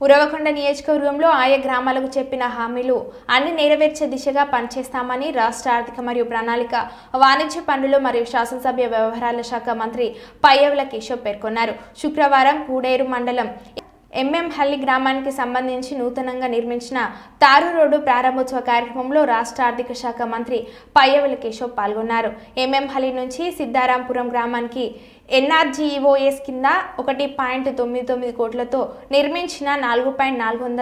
ఉరవకొండ నియోజకవర్గంలో ఆయా గ్రామాలకు చెప్పిన హామీలు అన్ని నెరవేర్చే దిశగా పనిచేస్తామని రాష్ట్ర ఆర్థిక మరియు ప్రణాళిక వాణిజ్య పనులు మరియు శాసనసభ్య వ్యవహారాల శాఖ మంత్రి పయ్యవుల కిషోర్ పేర్కొన్నారు. శుక్రవారం కూడేరు మండలం ఎంఎంహల్లి గ్రామానికి సంబంధించి నూతనంగా నిర్మించిన తారు రోడ్డు ప్రారంభోత్సవ కార్యక్రమంలో రాష్ట్ర ఆర్థిక శాఖ మంత్రి పయ్యవుల కేశవ్ పాల్గొన్నారు. ఎంఎంహల్లి నుంచి సిద్ధారాంపురం గ్రామానికి ఎన్ఆర్జీఈఓఎస్ కింద ఒకటి పాయింట్ తొమ్మిది తొమ్మిది కోట్లతో నిర్మించిన నాలుగు పాయింట్ నాలుగు వంద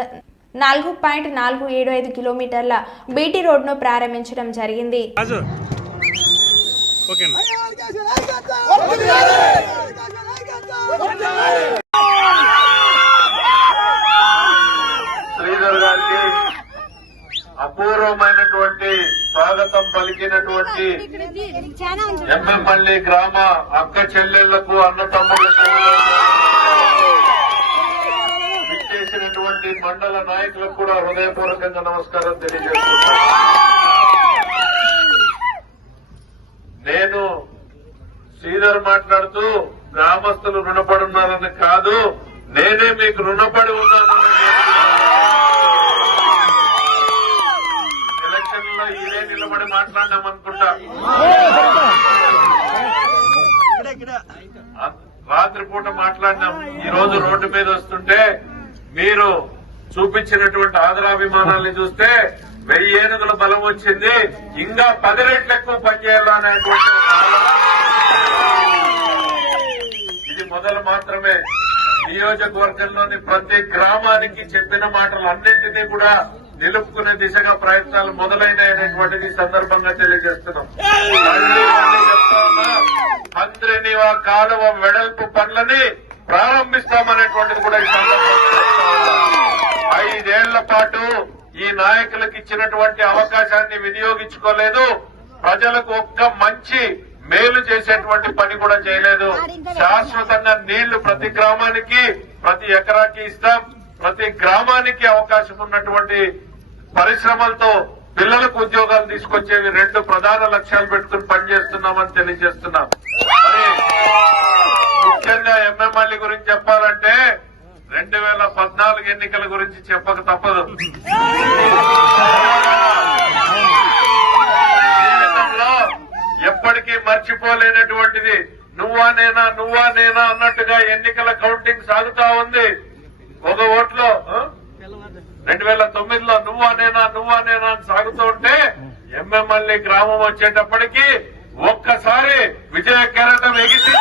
నాలుగు పాయింట్ నాలుగు ఏడు ఐదు కిలోమీటర్ల బీటీ రోడ్ను ప్రారంభించడం జరిగింది రాజు ఓకేనా శ్రీధర్ గారికి అపూర్వమైనటువంటి స్వాగతం పలికినటువంటి ఎమ్మెల్పల్లి గ్రామ అక్క చెల్లెళ్ళకు అన్న తమ్ముళ్ళకు విచ్చేసినటువంటి మండల నాయకులకు కూడా హృదయపూర్వకంగా నమస్కారం తెలియజేస్తున్నాను నేను శ్రీధర్ మాట్లాడుతూ గ్రామస్తులు రుణపడి ఉన్నారని కాదు నేనే మీకు రుణపడి ఉన్నానని ఎలక్షన్లో ఇదే నిలబడి మాట్లాడినాం అనుకుంటా. రాత్రిపూట మాట్లాడినాం. ఈ రోజు రోడ్డు మీద వస్తుంటే మీరు చూపించినటువంటి ఆదరాభిమానాల్ని చూస్తే వెయ్యి ఏనుగుల బలం వచ్చింది. ఇంకా పది రెట్లు ఎక్కువ పనిచేయాలనేటువంటి ఇది మొదలు మాత్రమే. నియోజకవర్గంలోని ప్రతి గ్రామానికి చెప్పిన మాటలు అన్నింటినీ కూడా నిలుపుకునే దిశగా ప్రయత్నాలు మొదలైనటువంటిది సందర్భంగా తెలియజేస్తున్నాం. అందరిని మళ్ళీ కాలువ వెడల్పు పనులని ప్రారంభిస్తామనేటువంటిది కూడా ఈ సందర్భంగా ఐదేళ్ళ పాటు ఈ నాయకులకు ఇచ్చినటువంటి అవకాశాన్ని వినియోగించుకోలేదు. ప్రజలకు ఒక్క మంచి మేలు చేసేటువంటి పని కూడా చేయలేదు. శాశ్వతంగా నీళ్ళు ప్రతి గ్రామానికి ప్రతి ఎకరాకి ఇస్తాం. ప్రతి గ్రామానికి అవకాశం ఉన్నటువంటి పరిశ్రమలతో పిల్లలకు ఉద్యోగాలు తీసుకొచ్చేవి రెండు ప్రధాన లక్ష్యాలు పెట్టుకుని పనిచేస్తున్నామని తెలియజేస్తున్నాం. ముఖ్యంగా ఎంఎంఎల్ఏ గురించి చెప్పాలంటే రెండు వేల పద్నాలుగు ఎన్నికల గురించి చెప్పక తప్పదు. జీవితంలో ఎప్పటికీ మర్చిపోలేనటువంటిది నువ్వా నేనా నువ్వా నేనా అన్నట్టుగా ఎన్నికల కౌంటింగ్ సాగుతా ఉంది ఒక ఓట్లో ఆ? రెండు వేల తొమ్మిదిలో నువ్వా నేనా నువ్వా నేనా అని సాగుతూ ఉంటే ఎంఎంఎల్ఏ గ్రామం వచ్చేటప్పటికి ఒక్కసారి విజయ కెరటం ఎగిసి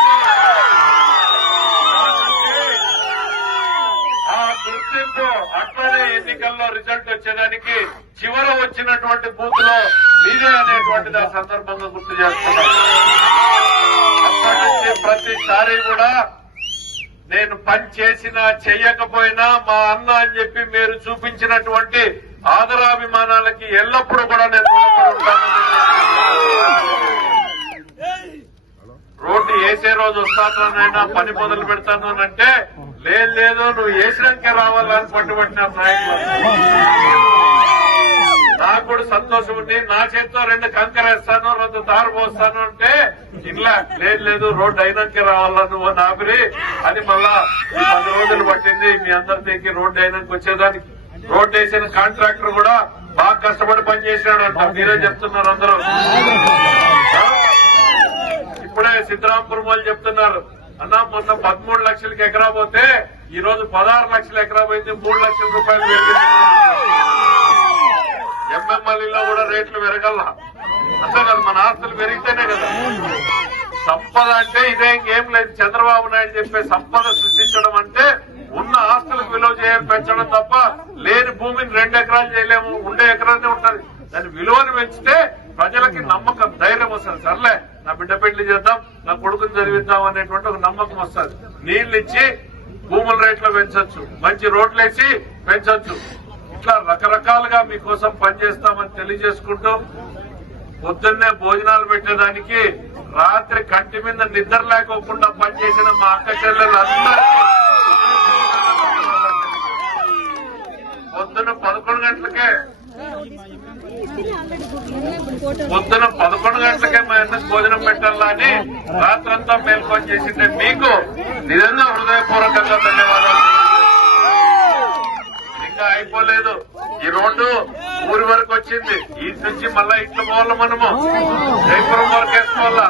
ఆ గుర్తింపు అట్లనే ఎన్నికల్లో రిజల్ట్ వచ్చేదానికి చివర వచ్చినటువంటి బూత్లో మీదే అనేటువంటిది ఆ సందర్భంగా గుర్తు చేస్తున్నాను. అప్పటి నుంచి ప్రతిసారి కూడా నేను పని చేసినా చెయ్యకపోయినా మా అన్న అని చెప్పి మీరు చూపించినటువంటి ఆదరాభిమానాలకి ఎల్లప్పుడూ కూడా నేను రుణపడి రోడ్డు వేసే రోజు వస్తానైనా పని మొదలు పెడతాను అని అంటే లేదు లేదు నువ్వు వేసినాకే రావాలని పట్టుబట్టిన నాయకులు నాకు కూడా సంతోషం ఉంది. నా చేతితో రెండు కంకర వేస్తాను రెండు దారు పోస్తాను అంటే ఇలా లేదు లేదు రోడ్డు అయినాకే రావాలా నువ్వు నాపిరి అని మళ్ళా పది రోజులు పట్టింది మీ అందరి దగ్గర రోడ్డు అయినాక వచ్చేదానికి. రోడ్డు వేసిన కాంట్రాక్టర్ కూడా బాగా కష్టపడి పనిచేసినాడు అంట. మీరే చెప్తున్నారు అందరూ. ఇప్పుడే సిద్ధరాంపురం వాళ్ళు చెప్తున్నారు. అన్నా మొన్న పదమూడు లక్షలకి ఎకరా పోతే ఈ రోజు పదహారు లక్షల ఎకరా పోయింది మూడు లక్షల రూపాయలు ఎంఎంఎల్ఏలో కూడా రేట్లు పెరగల అంతే కదా మన ఆస్తులు పెరిగితేనే కదా. సంపద అంటే ఇదే ఇంకేం లేదు. చంద్రబాబు నాయుడు చెప్పే సంపద సృష్టించడం అంటే ఉన్న ఆస్తులకు విలువ చేయ పెంచడం తప్ప లేని భూమిని రెండు ఎకరాలు చేయలేము ఉండే ఎకరాన్ని ఉంటది. దాని విలువను పెంచితే ప్రజలకి నమ్మకం ధైర్యం వస్తుంది. సర్లే నా బిడ్డ పెళ్ళి చేద్దాం నా కొడుకుని చదివిద్దాం అనేటువంటి ఒక నమ్మకం వస్తుంది. నీళ్ళు ఇచ్చి భూముల రేట్లు పెంచొచ్చు మంచి రోడ్లేసి పెంచొచ్చు. ఇట్లా రకరకాలుగా మీకోసం పనిచేస్తామని తెలియజేసుకుంటూ పొద్దున్నే భోజనాలు పెట్టేదానికి రాత్రి కంటి మీద నిద్ర లేకోకుండా పనిచేసిన మా అక్క చెల్లెలు పొద్దున పదకొండు గంటలకే. పొద్దున పదకొండు గంటలకే మా అన్నకు భోజనం పెట్టాలా అని రాత్రంతా మేల్కొని చేసింటే మీకు నిజంగా హృదయపూర్వకంగా ధన్యవాదాలు. అయిపోలేదు. ఈ రోడ్డు ఊరి వరకు వచ్చింది. ఈ నుంచి మళ్ళా ఇట్లా పోవాలి మనము? జైపురం వరకు వేసుకోవాలా?